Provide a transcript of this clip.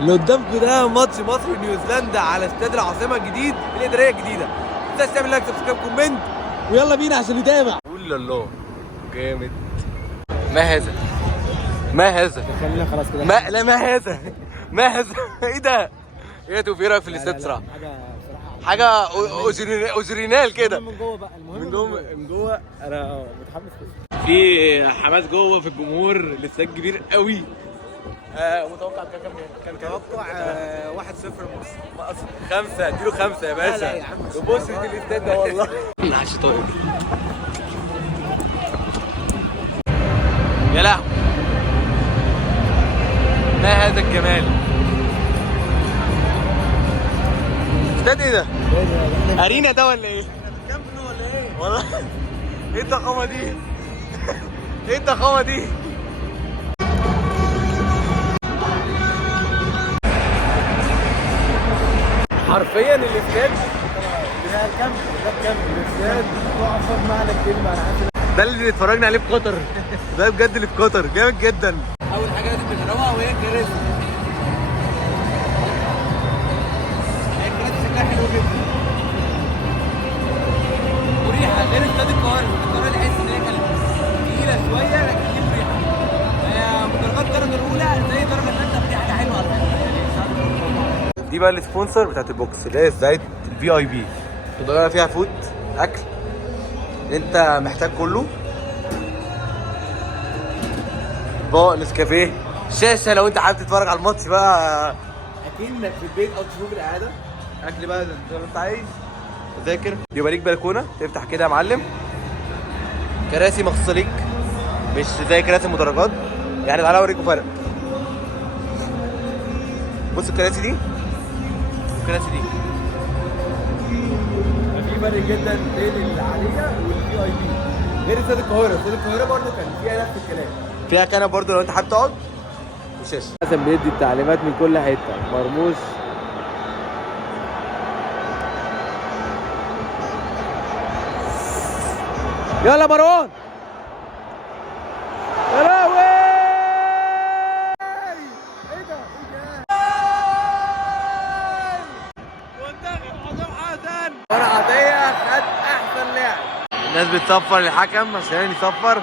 اللي قدامكم ده ماتش مصر ونيوزيلندا على استاد العاصمه الجديد الاداريه الجديده. ما تنساش تعمل لايك سبسكرايب كومنت ويلا بينا عشان نتابع. قول الله جامد. ما هذا؟ ما هذا؟ خلينا خلاص كده. لا ما هذا؟ ما هذا؟ ايه ده؟ ايه ايه رايك في الاستاد صراحه؟ حاجه اوزرينال كده من جوه بقى. المهم من جوه انا متحمس كده. في حماس جوه في الجمهور. الاستاد كبير قوي. متوقع كام توقع 1-0 مصر. 5 اديله 5 يا باشا. لا يا عم. بص في الاستاد ده والله. عشان طاير يا لهوي. ما هذا الجمال؟ استاد ايه ده؟ ارينا ده ولا ايه؟ كامبنو ولا ايه؟ والله ايه الضخامه دي؟ ايه الضخامه دي؟ حرفيا الاستاد ده الكامبنو، ده الكامبنو. الاستاد تقف معنى الكلمه. انا عارف ده اللي اتفرجنا عليه في قطر. ده بجد اللي في قطر جامد جدا. اول حاجه لازم تجربها وهي الكراسي. الكراسي شكلها حلو جدا. مريحه غير استاد القاهره. القاهره تحس ان هي كانت تقيله شويه لكن دي مريحه. هي مدرجات الدرجه الاولى زي الدرجه الثالثه. دي حاجه حلوه على فكره يعني. دي بقى السبونسر بتاعت البوكس اللي هي زايد في اي بي. تقدر فيها فود اكل انت محتاج كله. بقى نسكافيه شاشه لو انت حابب تتفرج على الماتش بقى اكنك في البيت او تشوف القعده. اكل بقى زي ما انت عايز. تذاكر يبقى ليك بلكونه تفتح كده يا معلم. كراسي مخصوصه ليك مش زي كراسي المدرجات. يعني تعالى اوريكم فرق. بص الكراسي دي والكراسي دي في فرق جدا بين العاديه والفي اي بي. غير استاد القاهره. استاد القاهره برضه كان فيها نفس الكلام. فيها كنبه برضه لو انت حابب تقعد وشاشه. حسن بيدي التعليمات من كل حته. مرموش يلا مروان. يا لهوي. ايه ده؟ منتخب حسام حسن. فرع عطيه خد احسن لاعب. الناس بتصفر الحكم عشان يصفر.